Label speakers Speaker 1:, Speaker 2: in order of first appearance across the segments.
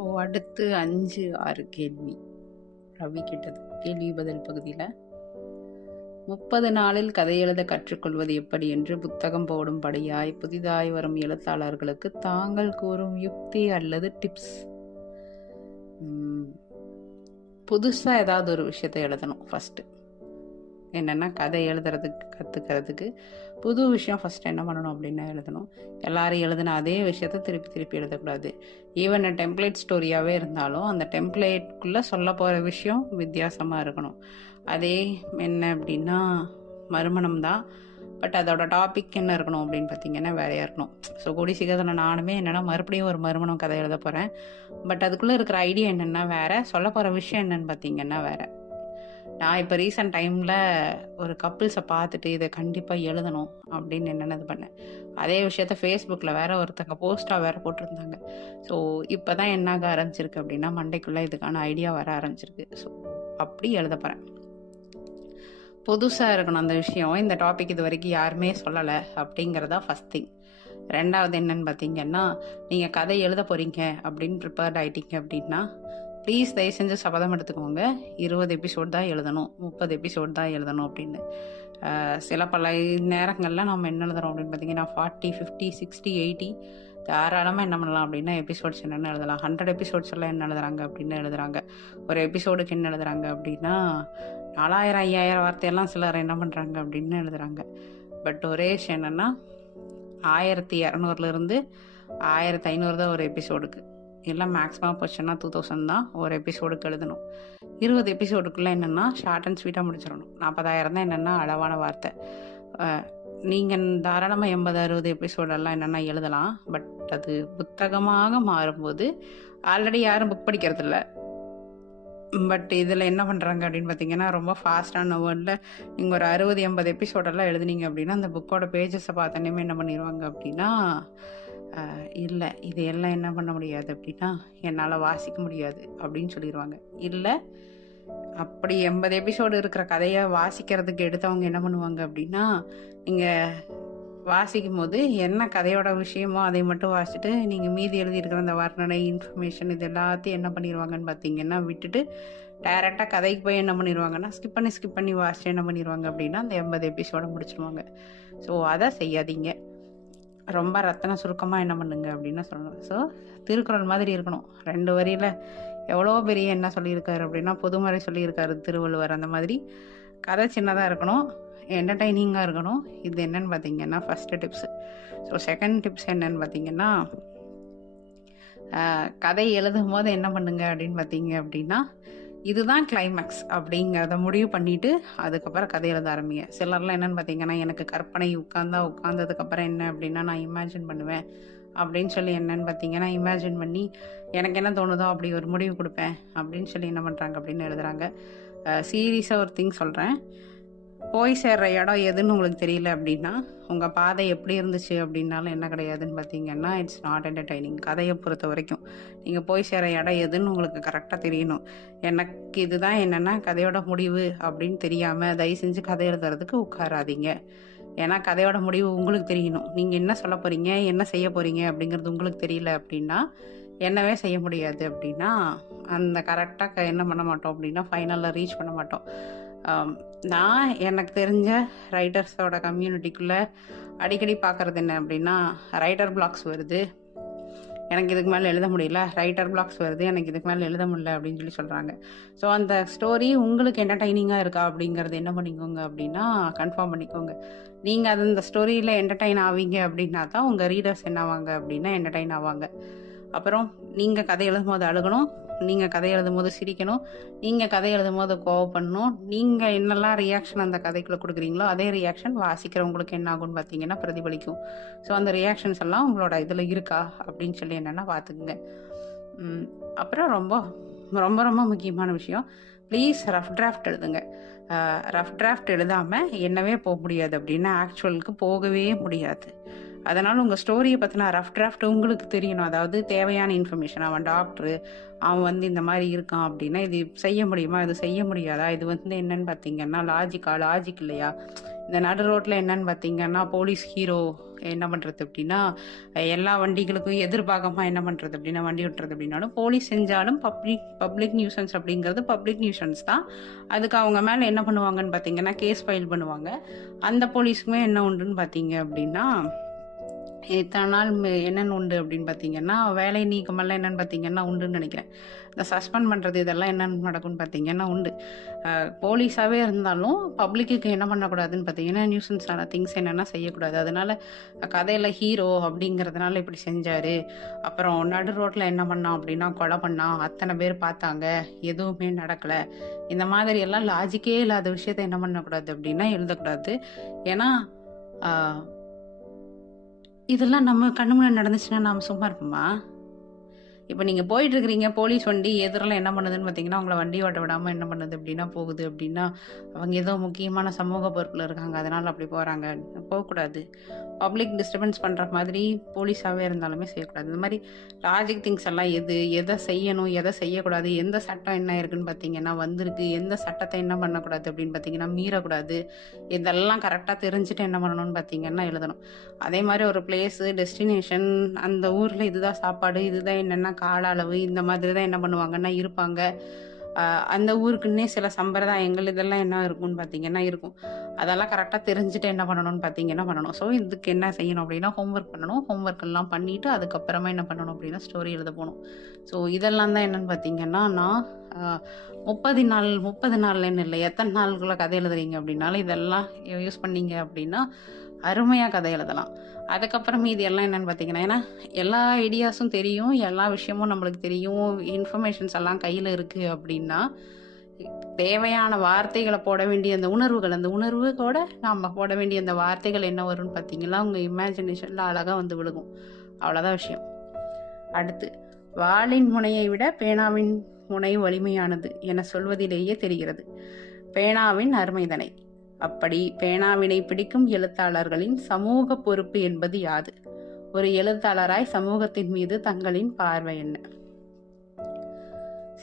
Speaker 1: So அடுத்து அஞ்சு ஆறு கேள்வி. ரவி கேட்டது கேள்வி பதில் பகுதியில். முப்பது நாளில் கதை எழுத கற்றுக்கொள்வது எப்படி என்று புத்தகம் போடும் படியாய் புதிதாய் வரும் எழுத்தாளர்களுக்கு தாங்கள் கூறும் யுக்தி அல்லது டிப்ஸ் புதுசாக ஏதாவது ஒரு விஷயத்தை எழுதணும் ஃபஸ்ட்டு என்னென்னா கதை எழுதுறதுக்கு கற்றுக்கிறதுக்கு புது விஷயம் ஃபஸ்ட் என்ன பண்ணணும் அப்படின்னா எழுதணும். எல்லாரும் எழுதின அதே விஷயத்த திருப்பி திருப்பி எழுதக்கூடாது. ஈவன் டெம்ப்ளேட் ஸ்டோரியாகவே இருந்தாலும் அந்த டெம்ப்ளேட்குள்ளே சொல்ல போகிற விஷயம் வித்தியாசமாக இருக்கணும். அதே என்ன அப்படின்னா மறுமணம் தான். பட் அதோட டாபிக் என்ன இருக்கணும் அப்படின்னு பார்த்தீங்கன்னா வேறையாக இருக்கணும். ஸோ கூடி சீக்கிரத்தில் நானுமே என்னென்னா மறுபடியும் ஒரு மறுமணம் கதை எழுத போகிறேன் பட் அதுக்குள்ளே இருக்கிற ஐடியா என்னென்னா வேறு. சொல்ல போகிற விஷயம் என்னென்னு பார்த்தீங்கன்னா வேறு. நான் இப்போ ரீசெண்ட் டைமில் ஒரு கப்புள்ஸை பார்த்துட்டு இதை கண்டிப்பாக எழுதணும் அப்படின்னு என்னென்னது பண்ணேன். அதே விஷயத்த ஃபேஸ்புக்கில் வேற ஒருத்தங்க போஸ்ட்டாக வேற போட்டிருந்தாங்க. ஸோ இப்போ தான் என்னாக ஆரம்பிச்சிருக்கு அப்படின்னா மண்டைக்குள்ளே இதுக்கான ஐடியா வர ஆரம்பிச்சிருக்கு. ஸோ அப்படி எழுத போகிறேன் புதுசாக இருக்கணும் அந்த விஷயம். இந்த டாபிக் இது வரைக்கும் யாருமே சொல்லலை அப்படிங்கிறதா ஃபஸ்ட் திங் ரெண்டாவது என்னன்னு பார்த்தீங்கன்னா நீங்கள் கதை எழுத போகிறீங்க அப்படின்னு ப்ரிப்பேர்ட் ஆகிட்டீங்க அப்படின்னா ப்ளீஸ் தயவு செஞ்சு சபதம் எடுத்துக்கோங்க. இருபது எபிசோட் தான் எழுதணும். முப்பது எபிசோட் தான் எழுதணும் அப்படின்னு. சில பல நேரங்களில் நம்ம என்ன எழுதுறோம் அப்படின்னு பார்த்தீங்கன்னா ஃபார்ட்டி ஃபிஃப்டி சிக்ஸ்டி எயிட்டி தாராளமாக என்ன பண்ணலாம் அப்படின்னா எபிசோட்ஸ் என்னென்ன எழுதலாம்? ஹண்ட்ரட் எபிசோட்ஸ் எல்லாம் என்ன எழுதுறாங்க அப்படின்னு எழுதுறாங்க. ஒரு எபிசோடுக்கு என்ன எழுதுறாங்க அப்படின்னா நாலாயிரம் ஐயாயிரம் வார்த்தையெல்லாம் சிலர் என்ன பண்ணுறாங்க அப்படின்னு எழுதுறாங்க. பட் ஒரே விஷயம் என்னென்னா ஆயிரத்தி இரநூறுலேருந்து ஆயிரத்தி ஐநூறு தான் ஒரு எபிசோடுக்கு எல்லாம் மேக்ஸிமம் போச்சுன்னா டூ தௌசண்ட் தான் ஒரு எபிசோடுக்கு எழுதணும். இருபது எபிசோடுக்குள்ளே என்னென்னா ஷார்ட் அண்ட் ஸ்வீட்டாக முடிச்சிடணும். நாற்பதாயிரம் தான் என்னென்னா அளவான வார்த்தை. நீங்கள் தாராளமாக எண்பது அறுபது எபிசோடெல்லாம் என்னென்னா எழுதலாம். பட் அது புத்தகமாக மாறும்போது ஆல்ரெடி யாரும் புக் படிக்கிறதில்ல பட் இதில் என்ன பண்ணுறாங்க அப்படின்னு பார்த்தீங்கன்னா ரொம்ப ஃபாஸ்டான வேர்டில் நீங்கள் ஒரு அறுபது எண்பது எபிசோடெல்லாம் எழுதுனீங்க அப்படின்னா அந்த புக்கோட பேஜஸை பார்த்தோன்னே என்ன பண்ணிடுவாங்க அப்படின்னா இல்லை இது எல்லாம் என்ன பண்ண முடியாது அப்படின்னா என்னால் வாசிக்க முடியாது அப்படின்னு சொல்லிடுவாங்க இல்லை அப்படி எண்பது எபிசோடு இருக்கிற கதையை வாசிக்கிறதுக்கு எடுத்தவங்க என்ன பண்ணுவாங்க அப்படின்னா நீங்கள் வாசிக்கும் போது என்ன கதையோட விஷயமோ அதை மட்டும் வாசிச்சுட்டு நீங்கள் மீதி எழுதியிருக்கிற அந்த வர்ணனை இன்ஃபர்மேஷன் இது எல்லாத்தையும் என்ன பண்ணிடுவாங்கன்னு பார்த்தீங்கன்னா விட்டுட்டு டைரெக்டாக கதைக்கு போய் என்ன பண்ணிடுவாங்கன்னா ஸ்கிப் பண்ணி ஸ்கிப் பண்ணி வாசிச்சு என்ன பண்ணிடுவாங்க அப்படின்னா அந்த எண்பது எபிசோட முடிச்சிடுவாங்க ஸோ அதை செய்யாதீங்க. ரொம்ப ரத்தன சுருக்கமாக என்ன பண்ணுங்க அப்படின்னு சொல்லணும். ஸோ திருக்குறள் மாதிரி இருக்கணும். ரெண்டு வரியில் எவ்வளோ பெரிய என்ன சொல்லியிருக்காரு அப்படின்னா பொதுமறை சொல்லியிருக்காரு திருவள்ளுவர். அந்த மாதிரி கதை சின்னதாக இருக்கணும். என்டர்டைனிங்காக இருக்கணும். இது என்னன்னு பார்த்தீங்கன்னா first tips so second tips என்னன்னு பார்த்தீங்கன்னா கதை எழுதும் போது என்ன பண்ணுங்க அப்படின்னு பார்த்தீங்க அப்படின்னா இதுதான் கிளைமேக்ஸ் அப்படிங்கிறத முடிவு பண்ணிவிட்டு அதுக்கப்புறம் கதை எழுத ஆரம்பிங்க. சிலர்லாம் என்னன்னு பார்த்தீங்கன்னா எனக்கு கற்பனை உட்காந்தா உட்காந்ததுக்கப்புறம் என்ன அப்படின்னா நான் இமேஜின் பண்ணுவேன். அப்படின்னு சொல்லி என்னன்னு பார்த்தீங்கன்னா இமேஜின் பண்ணி எனக்கு என்ன தோணுதோ அப்படி ஒரு முடிவு கொடுப்பேன். அப்படின்னு சொல்லி என்ன பண்ணுறாங்க அப்படின்னு எழுதுகிறாங்க சீரியஸாக ஒரு திங் சொல்கிறேன் போய் சேர்ற இடம் எதுன்னு உங்களுக்கு தெரியல அப்படின்னா உங்கள் பாதை எப்படி இருந்துச்சு அப்படின்னாலும் என்ன கிடையாதுன்னு பார்த்தீங்கன்னா இட்ஸ் நாட் என்டர்டைனிங் கதையை பொறுத்த வரைக்கும். நீங்கள் போய் சேர இடம் எதுன்னு உங்களுக்கு கரெக்டாக தெரியணும். எனக்கு இதுதான் என்னென்னா கதையோட முடிவு அப்படின்னு தெரியாமல் தயவு செஞ்சு கதை எழுதுறதுக்கு உட்காராதீங்க. ஏன்னா கதையோட முடிவு உங்களுக்கு தெரியணும். நீங்கள் என்ன சொல்ல போகிறீங்க என்ன செய்ய போகிறீங்க அப்படிங்கிறது உங்களுக்கு தெரியல அப்படின்னா என்னவே செய்ய முடியாது அப்படின்னா அந்த கரெக்டாக என்ன பண்ண மாட்டோம் அப்படின்னா ஃபைனலில் ரீச் பண்ண மாட்டோம். நான் எனக்கு தெரிஞ்ச ரைட்டர்ஸோட கம்யூனிட்டிக்குள்ளே அடிக்கடி பார்க்குறது என்ன அப்படின்னா ரைட்டர் பிளாக்ஸ் வருது. எனக்கு இதுக்கு மேலே எழுத முடியல. ரைட்டர் பிளாக்ஸ் வருது. எனக்கு இதுக்கு மேலே எழுத முடியல அப்படின்னு சொல்லி சொல்கிறாங்க ஸோ அந்த ஸ்டோரி உங்களுக்கு என்டர்டைனிங்காக இருக்கா அப்படிங்கிறது என்ன பண்ணிக்கோங்க அப்படின்னா கன்ஃபார்ம் பண்ணிக்கோங்க. நீங்கள் அது இந்த ஸ்டோரியில் என்டர்டைன் ஆவீங்க அப்படின்னா தான் உங்கள் ரீடர்ஸ் என்ன ஆவாங்க அப்படின்னா என்டர்டைன் ஆவாங்க. அப்புறம் நீங்கள் கதை எழுதும் போது அழுகணும். நீங்கள் கதை எழுதும் போது சிரிக்கணும். நீங்கள் கதை எழுதும் போது கோவப்படணும். நீங்கள் என்னெல்லாம் ரியாக்ஷன் அந்த கதைக்குள்ளே கொடுக்குறீங்களோ அதே ரியாக்ஷன் வாசிக்கிறவங்களுக்கு என்ன ஆகும்னு பார்த்தீங்கன்னா பிரதிபலிக்கும். ஸோ அந்த ரியாக்ஷன்ஸ் எல்லாம் உங்களோட இதில் இருக்கா? அப்படின்னு சொல்லி என்னென்னா பார்த்துக்குங்க. அப்புறம் ரொம்ப ரொம்ப ரொம்ப முக்கியமான விஷயம். ப்ளீஸ் ரஃப் டிராஃப்ட் எழுதுங்க. ரஃப் டிராஃப்ட் எழுதாமல் என்னவே போக முடியாது அப்படின்னா ஆக்சுவலுக்கு போகவே முடியாது. அதனால் உங்கள் ஸ்டோரியை பற்றின ரஃப் டிராஃப்ட் உங்களுக்கு தெரியணும். அதாவது தேவையான இன்ஃபர்மேஷன் அவன் டாக்டரு அவன் வந்து இந்த மாதிரி இருக்கான் அப்படின்னா இது செய்ய முடியுமா? இது செய்ய முடியாதா? இது வந்து என்னன்னு பார்த்தீங்கன்னா லாஜிக்கா லாஜிக் இல்லையா? இந்த நடு ரோட்டில் என்னன்னு பார்த்தீங்கன்னா போலீஸ் ஹீரோ என்ன பண்ணுறது அப்படின்னா எல்லா வண்டிகளுக்கும் எதிர்பாகமாக என்ன பண்ணுறது அப்படின்னா வண்டி விட்டுறது அப்படின்னாலும் போலீஸ் செஞ்சாலும் பப்ளிக் பப்ளிக் நியூசன்ஸ் அப்படிங்கிறது பப்ளிக் நியூசன்ஸ் தான். அதுக்கு அவங்க மேலே என்ன பண்ணுவாங்கன்னு பார்த்தீங்கன்னா கேஸ் ஃபைல் பண்ணுவாங்க. அந்த போலீஸுக்குமே என்ன உண்டுன்னு பார்த்தீங்க அப்படின்னா இத்தனை நாள் உண்டு அப்படின்னு பார்த்தீங்கன்னா வேலை நீக்கமெல்லாம் என்னென்னு பார்த்தீங்கன்னா உண்டுன்னு நினைக்கிறேன். இந்த சஸ்பெண்ட் பண்ணுறது இதெல்லாம் என்னென்னு நடக்கும்னு பார்த்தீங்கன்னா உண்டு. போலீஸாகவே இருந்தாலும் பப்ளிக்கு என்ன பண்ணக்கூடாதுன்னு பார்த்தீங்கன்னா நியூசன்ஸான திங்ஸ் என்னென்னா செய்யக்கூடாது. அதனால கதையில் ஹீரோ அப்படிங்கிறதுனால இப்படி செஞ்சார். அப்புறம் நடு ரோட்டில் என்ன பண்ணான் அப்படின்னா கொலை பண்ணான். அத்தனை பேர் பார்த்தாங்க. எதுவுமே நடக்கலை. இந்த மாதிரி எல்லாம் லாஜிக்கே இல்லாத விஷயத்த என்ன பண்ணக்கூடாது அப்படின்னா எழுதக்கூடாது. ஏன்னா இதெல்லாம் நம்ம கண்ணு முன்னாடி நடந்துச்சுன்னா நாம் சும்மா இருப்போமா? இப்போ நீங்கள் போயிட்டு இருக்கிறீங்க போலீஸ் வண்டி எதிரெல்லாம் என்ன பண்ணுதுன்னு பார்த்தீங்கன்னா உங்களை வண்டி ஓட்ட விடாமல் என்ன பண்ணுது? அப்படின்னா போகுது அப்படின்னா அவங்க ஏதோ முக்கியமான சமூக பொறுப்பில் இருக்காங்க அதனால் அப்படி போகிறாங்க போகக்கூடாது. பப்ளிக் டிஸ்டர்பன்ஸ் பண்ணுற மாதிரி போலீஸாகவே இருந்தாலுமே செய்யக்கூடாது. இந்த மாதிரி லாஜிக் திங்ஸ் எல்லாம் எது எதை செய்யணும் எதை செய்யக்கூடாது எந்த சட்டம் என்ன இருக்குன்னு பார்த்தீங்கன்னா வந்திருக்கு எந்த சட்டத்தை என்ன பண்ணக்கூடாது அப்படின்னு பார்த்தீங்கன்னா மீறக்கூடாது. இதெல்லாம் கரெக்டாக தெரிஞ்சுட்டு என்ன பண்ணணும்னு பார்த்தீங்கன்னா எழுதணும். அதே மாதிரி ஒரு பிளேஸு டெஸ்டினேஷன் அந்த ஊரில் இதுதான் சாப்பாடு இதுதான் என்னென்ன கால அளவு இந்த மாதிரி தான் என்ன பண்ணுவாங்கன்னா இருப்பாங்க. அந்த ஊருக்குன்னே சில சம்பிரதாயங்கள் இதெல்லாம் என்ன இருக்கும்னு பார்த்தீங்கன்னா இருக்கும். அதெல்லாம் கரெக்டாக தெரிஞ்சுட்டு என்ன பண்ணணும்னு பார்த்தீங்கன்னா பண்ணணும். ஸோ இதுக்கு என்ன செய்யணும் அப்படின்னா ஹோம்ஒர்க் பண்ணணும். ஹோம்ஒர்க் எல்லாம் பண்ணிவிட்டு அதுக்கப்புறமா என்ன பண்ணணும் அப்படின்னா ஸ்டோரி எழுத போகணும். ஸோ இதெல்லாம் தான் என்னென்னு பார்த்தீங்கன்னா நான் முப்பது நாள் முப்பது நாள்லன்னு இல்லை எத்தனை நாளுக்குள்ளே கதை எழுதுறீங்க அப்படின்னாலும் இதெல்லாம் யூஸ் பண்ணீங்க அப்படின்னா அருமையாக கதை எழுதலாம். அதுக்கப்புறம் மீதி எல்லாம் என்னென்னு பார்த்தீங்கன்னா ஏன்னா எல்லா ஐடியாஸும் தெரியும் எல்லா விஷயமும் நம்மளுக்கு தெரியும் இன்ஃபர்மேஷன்ஸ் எல்லாம் கையில் இருக்குது அப்படின்னா தேவையான வார்த்தைகளை போட வேண்டிய அந்த உணர்வுகள் அந்த உணர்வு கூட நம்ம போட வேண்டிய அந்த வார்த்தைகள் என்ன வரும்னு பார்த்தீங்கன்னா உங்கள் இமேஜினேஷனில் அழகாக வந்து விழுகும். அவ்வளோதான் விஷயம். அடுத்து வாளின் முனையை விட பேனாவின் முனை வலிமையானது என சொல்வதிலேயே தெரிகிறது. பேனாவின் அருமைதனை. அப்படி பேனாவினை பிடிக்கும் எழுத்தாளர்களின் சமூக பொறுப்பு என்பது யாது? ஒரு எழுத்தாளராய் சமூகத்தின் மீது தங்களின் பார்வை என்ன?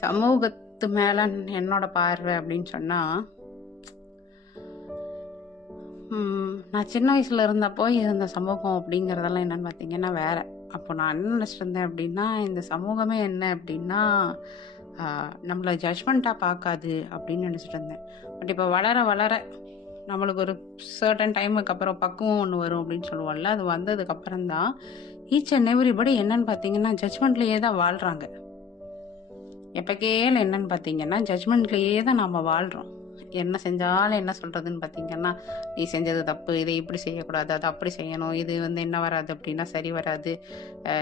Speaker 1: சமூகத்து மேல என்னோட பார்வை அப்படின்னு சொன்னா நான் சின்ன வயசுல இருந்தப்போ இருந்த சமூகம் அப்படிங்கிறதெல்லாம் என்னன்னு பார்த்தீங்கன்னா வேற. அப்போ நான் என்ன நினச்சிட்டு அப்படின்னா இந்த சமூகமே என்ன அப்படின்னா நம்மளை ஜட்ஜ்மெண்ட்டாக பார்க்காது அப்படின்னு நினச்சிட்டு இருந்தேன். பட் இப்போ வளர வளர நம்மளுக்கு ஒரு சர்டன் டைமுக்கு அப்புறம் பக்குவம் ஒன்று வரும் அப்படின்னு சொல்லுவோம்ல அது வந்ததுக்கு அப்புறம் தான் ஈச் அண்ட் எவ்ரிபடி என்னன்னு பார்த்தீங்கன்னா ஜட்ஜ்மெண்ட்லேயே தான் வாழ்கிறாங்க எப்போ கேள் என்னன்னு பார்த்தீங்கன்னா ஜட்ஜ்மெண்ட்லேயே தான் நாம் வாழ்கிறோம் என்ன செஞ்சாலும் என்ன சொல்கிறதுன்னு பார்த்தீங்கன்னா நீ செஞ்சது தப்பு இதை இப்படி செய்யக்கூடாது அதை அப்படி செய்யணும் இது வந்து என்ன வராது அப்படின்னா சரி வராது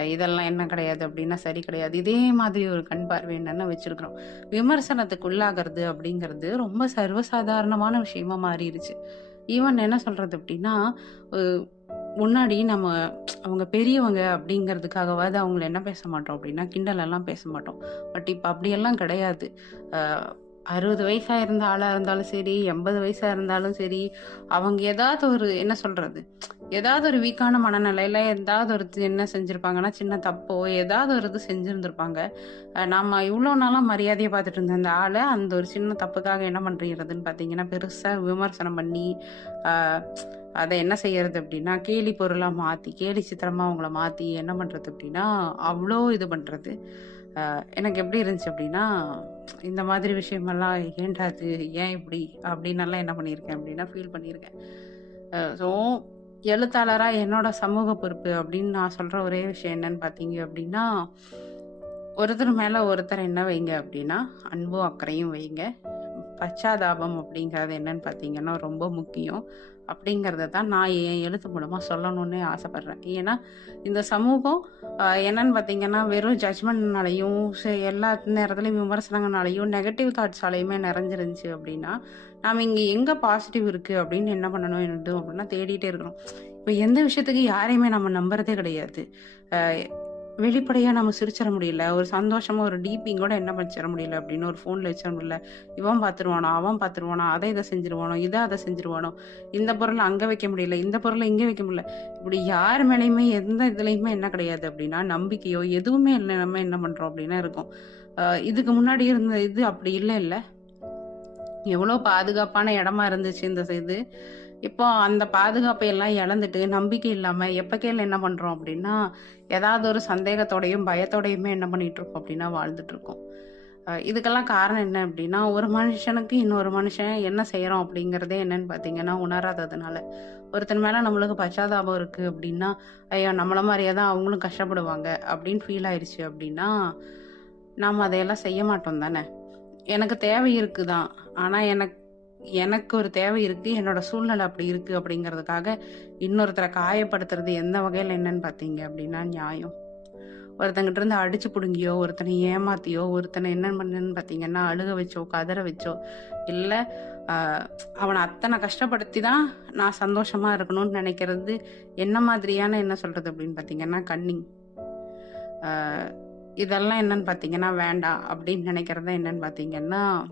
Speaker 1: இதெல்லாம் என்ன கிடையாது அப்படின்னா சரி கிடையாது. இதே மாதிரி ஒரு கண் பார்வை என்னென்ன வச்சுருக்குறோம். விமர்சனத்துக்கு உள்ளாகிறது அப்படிங்கிறது ரொம்ப சர்வசாதாரணமான விஷயமா மாறிடுச்சு ஈவன் என்ன சொல்கிறது அப்படின்னா முன்னாடி நம்ம அவங்க பெரியவங்க அப்படிங்கிறதுக்காகவாது அவங்கள என்ன பேச மாட்டோம் அப்படின்னா கிண்டலெல்லாம் பேச மாட்டோம். பட் இப்போ அப்படியெல்லாம் கிடையாது. அறுபது வயசாக இருந்த ஆளாக இருந்தாலும் சரி எண்பது வயசாக இருந்தாலும் சரி அவங்க ஏதாவது ஒரு என்ன சொல்கிறது ஏதாவது ஒரு வீக்கான மனநிலையில் ஏதாவது ஒரு இது என்ன செஞ்சுருப்பாங்கன்னா சின்ன தப்போ ஏதாவது ஒரு இது செஞ்சுருந்துருப்பாங்க. நாம் இவ்வளோ நாளாக மரியாதையை பார்த்துட்டு இருந்த அந்த ஆளை அந்த ஒரு சின்ன தப்புக்காக என்ன பண்ணுறதுன்னு பார்த்தீங்கன்னா பெருசாக விமர்சனம் பண்ணி அதை என்ன செய்யறது அப்படின்னா கேலி பொருளாக மாற்றி கேலி சித்திரமாக அவங்கள மாற்றி என்ன பண்ணுறது அப்படின்னா அவ்வளோ இது பண்ணுறது எனக்கு எப்படி இருந்துச்சு அப்படின்னா இந்த மாதிரி விஷயமெல்லாம் ஏன்டா அது ஏன் இப்படி? அப்படின்னெல்லாம் என்ன பண்ணியிருக்கேன் அப்படின்னா ஃபீல் பண்ணியிருக்கேன். ஸோ எழுத்தாளராக என்னோட சமூக பொறுப்பு அப்படின்னு நான் சொல்கிற ஒரே விஷயம் என்னன்னு பார்த்தீங்க அப்படின்னா ஒருத்தர் மேலே ஒருத்தர் என்ன வைங்க அப்படின்னா அன்பும் அக்கறையும் வைங்க. பச்சாதாபம் அப்படிங்கிறது என்னன்னு பார்த்தீங்கன்னா ரொம்ப முக்கியம். அப்படிங்கிறத தான் நான் என் எழுத்து மூலமாக சொல்லணும்னு ஆசைப்பட்றேன். ஏன்னா இந்த சமூகம் என்னன்னு பார்த்தீங்கன்னா வெறும் ஜட்ஜ்மெண்ட்னாலையும் எல்லா நேரத்துலையும் விமர்சனங்களாலையும் நெகட்டிவ் தாட்ஸாலையுமே நிறைஞ்சிருந்துச்சு அப்படின்னா நாம் இங்கே எங்கே பாசிட்டிவ் இருக்குது அப்படின்னு என்ன பண்ணணும் என்னது அப்படின்னா தேடிட்டே இருக்கிறோம். இப்போ எந்த விஷயத்துக்கு யாரையுமே நம்ம நம்புறதே கிடையாது. வெளிப்படையாக நம்ம சிரிச்சிட முடியல. ஒரு சந்தோஷமா ஒரு டீப்பிங் கூட என்ன பண்ணிச்சிட முடியல அப்படின்னு ஒரு ஃபோனில் வச்சிட முடியல. இவன் பார்த்துருவானோ அவன் பார்த்துருவானோ அதை இதை செஞ்சிருவானோ இதை அதை செஞ்சிருவானோ. இந்த பொருளை அங்கே வைக்க முடியல இந்த பொருளை இங்கே வைக்க முடியல. இப்படி யார் மேலேயுமே எந்த இதுலேயுமே என்ன கிடையாது அப்படின்னா நம்பிக்கையோ எதுவுமே இல்லை நம்ம என்ன பண்ணுறோம் அப்படின்னா இருக்கும். இதுக்கு முன்னாடி இருந்த இது அப்படி இல்லை இல்லை. எவ்வளோ பாதுகாப்பான இடமா இருந்துச்சு இந்த இது. இப்போ அந்த பாதுகாப்பை எல்லாம் இழந்துட்டு நம்பிக்கை இல்லாம எப்போ கேள்வி என்ன பண்றோம் அப்படின்னா ஏதாவது ஒரு சந்தேகத்தோடையும் பயத்தோடையுமே என்ன பண்ணிட்டு இருக்கோம் அப்படின்னா வாழ்ந்துட்டு இருக்கோம். இதுக்கெல்லாம் காரணம் என்ன அப்படின்னா ஒரு மனுஷனுக்கு இன்னொரு மனுஷன் என்ன செய்யறோம் அப்படிங்கறதே என்னன்னு பாத்தீங்கன்னா உணராததுனால. ஒருத்தன் மேல நம்மளுக்கு பச்சாதாபம் இருக்கு அப்படின்னா ஐயோ நம்மள மாதிரியே தான் அவங்களும் கஷ்டப்படுவாங்க அப்படின்னு ஃபீல் ஆயிடுச்சு அப்படின்னா நாம் அதையெல்லாம் செய்ய மாட்டோம் தானே. எனக்கு தேவை இருக்குதான். ஆனா எனக்கு எனக்கு ஒரு தேவை இருக்கு என்னோட சூழ்நிலை அப்படி இருக்கு அப்படிங்கிறதுக்காக இன்னொருத்தரை காயப்படுத்துறது எந்த வகையில் என்னன்னு பார்த்தீங்க அப்படின்னா நியாயம். ஒருத்தங்கிட்ட இருந்து அடிச்சு பிடுங்கியோ ஒருத்தனை ஏமாத்தியோ ஒருத்தனை என்ன பண்ணுன்னு பார்த்தீங்கன்னா அழுக வச்சோ கதற வச்சோ இல்லை அவனை அத்தனை கஷ்டப்படுத்தி தான் நான் சந்தோஷமா இருக்கணும்னு நினைக்கிறது என்ன மாதிரியான என்ன சொல்றது அப்படின்னு பார்த்தீங்கன்னா கன்னிங் இதெல்லாம் என்னன்னு பார்த்தீங்கன்னா வேண்டாம் அப்படின்னு நினைக்கிறத என்னன்னு பார்த்தீங்கன்னா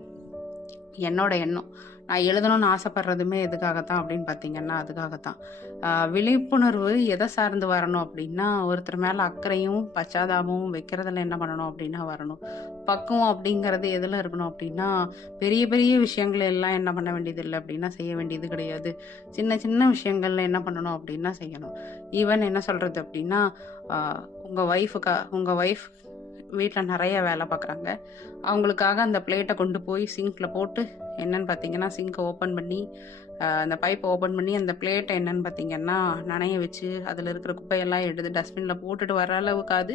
Speaker 1: என்னோட எண்ணம். நான் எழுதணும்னு ஆசைப்படுறதுமே எதுக்காகத்தான் அப்படின்னு பார்த்தீங்கன்னா அதுக்காகத்தான். விழிப்புணர்வு எதை சார்ந்து வரணும் அப்படின்னா ஒருத்தர் மேலே அக்கறையும் பச்சாதாபமும் வைக்கிறதுல என்ன பண்ணணும் அப்படின்னா வரணும். பக்குவம் அப்படிங்கிறது எதில் இருக்கணும் அப்படின்னா பெரிய பெரிய விஷயங்கள் எல்லாம் என்ன பண்ண வேண்டியது இல்லை அப்படின்னா செய்ய வேண்டியது கிடையாது. சின்ன சின்ன விஷயங்கள்ல என்ன பண்ணணும் அப்படின்னா செய்யணும். ஈவன் என்ன சொல்கிறது அப்படின்னா உங்கள் ஒய்ஃபுக்கா உங்கள் ஒய்ஃப் வீட்டில் நிறைய வேலை பார்க்குறாங்க அவங்களுக்காக அந்த பிளேட்டை கொண்டு போய் சிங்க்கில் போட்டு என்னன்னு பார்த்தீங்கன்னா சிங்கை ஓப்பன் பண்ணி அந்த பைப்பை ஓப்பன் பண்ணி அந்த பிளேட்டை என்னன்னு பார்த்தீங்கன்னா நனைய வச்சு அதில் இருக்கிற குப்பையெல்லாம் எடுத்து டஸ்ட்பினில் போட்டுட்டு வர அளவுக்காது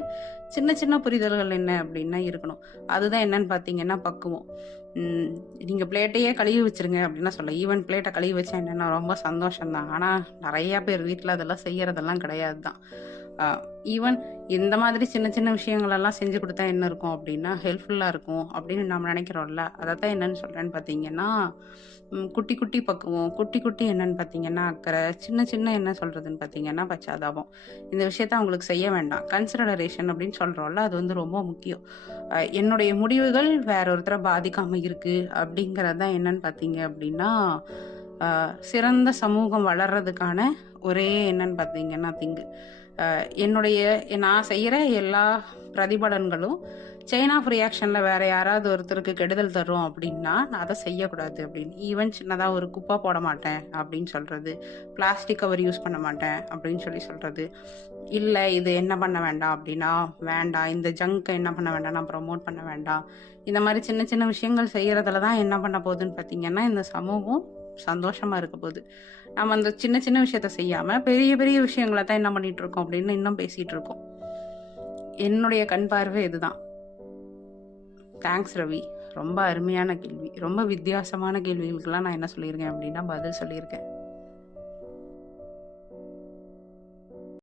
Speaker 1: சின்ன சின்ன புரிதல்கள் என்ன அப்படின்னா இருக்கணும். அதுதான் என்னன்னு பார்த்தீங்கன்னா பக்குவம். நீங்கள் பிளேட்டையே கழுவி வச்சிருங்க அப்படின்னா சொல்ல ஈவன் பிளேட்டை கழுவி வச்சா என்னன்னா ரொம்ப சந்தோஷம்தான். ஆனால் நிறையா பேர் வீட்டில் அதெல்லாம் செய்கிறதெல்லாம் கிடையாது தான் ஈவன் இந்த மாதிரி சின்ன சின்ன விஷயங்களெல்லாம் செஞ்சு கொடுத்தா என்ன இருக்கும் அப்படின்னா ஹெல்ப்ஃபுல்லாக இருக்கும் அப்படின்னு நம்ம நினைக்கிறோம்ல. அதை தான் என்னன்னு சொல்கிறேன்னு பார்த்தீங்கன்னா குட்டி குட்டி பக்குவம் குட்டி குட்டி என்னன்னு பார்த்தீங்கன்னா அக்கறை சின்ன சின்ன என்ன சொல்கிறதுன்னு பார்த்தீங்கன்னா பச்சாதாபம். இந்த விஷயத்த அவங்களுக்கு செய்ய வேண்டாம். கன்சிடரேஷன் அப்படின்னு சொல்கிறோம்ல அது வந்து ரொம்ப முக்கியம். என்னுடைய முடிவுகள் வேற ஒருத்தரை பாதிக்காமல் இருக்குது அப்படிங்கிறது தான் என்னன்னு பார்த்தீங்க அப்படின்னா சிறந்த சமூகம் வளர்றதுக்கான ஒரே என்னன்னு பார்த்தீங்கன்னா திங்கு. என்னுடைய நான் செய்கிற எல்லா பிரதிபலன்களும் செயின் ஆஃப் ரியாக்ஷனில் வேற யாராவது ஒருத்தருக்கு கெடுதல் தரும் அப்படின்னா நான் அதை செய்யக்கூடாது அப்படின்னு. ஈவன் சின்னதாக ஒரு குப்பை போட மாட்டேன் அப்படின்னு சொல்கிறது பிளாஸ்டிக் கவர் யூஸ் பண்ண மாட்டேன் அப்படின்னு சொல்லி சொல்கிறது இல்லை இது என்ன பண்ண வேண்டாம் அப்படின்னா வேண்டாம். இந்த ஜங்கை என்ன பண்ண வேண்டாம் நான் ப்ரமோட் பண்ண வேண்டாம். இந்த மாதிரி சின்ன சின்ன விஷயங்கள் செய்கிறதுல தான் என்ன பண்ண போகுதுன்னு பார்த்தீங்கன்னா இந்த சமூகம் சந்தோஷமா இருக்க போகுது. நம்ம அந்த சின்ன சின்ன விஷயத்த செய்யாம பெரிய பெரிய விஷயங்களை தான் என்ன பண்ணிட்டு இருக்கோம் அப்படின்னு இன்னும் பேசிட்டு இருக்கோம். என்னுடைய கண் பார்வை இதுதான். தேங்க்ஸ் ரவி. ரொம்ப அருமையான கேள்வி. ரொம்ப வித்தியாசமான கேள்விகளுக்கெல்லாம் நான் என்ன சொல்லியிருக்கேன் அப்படின்னா பதில் சொல்லியிருக்கேன்.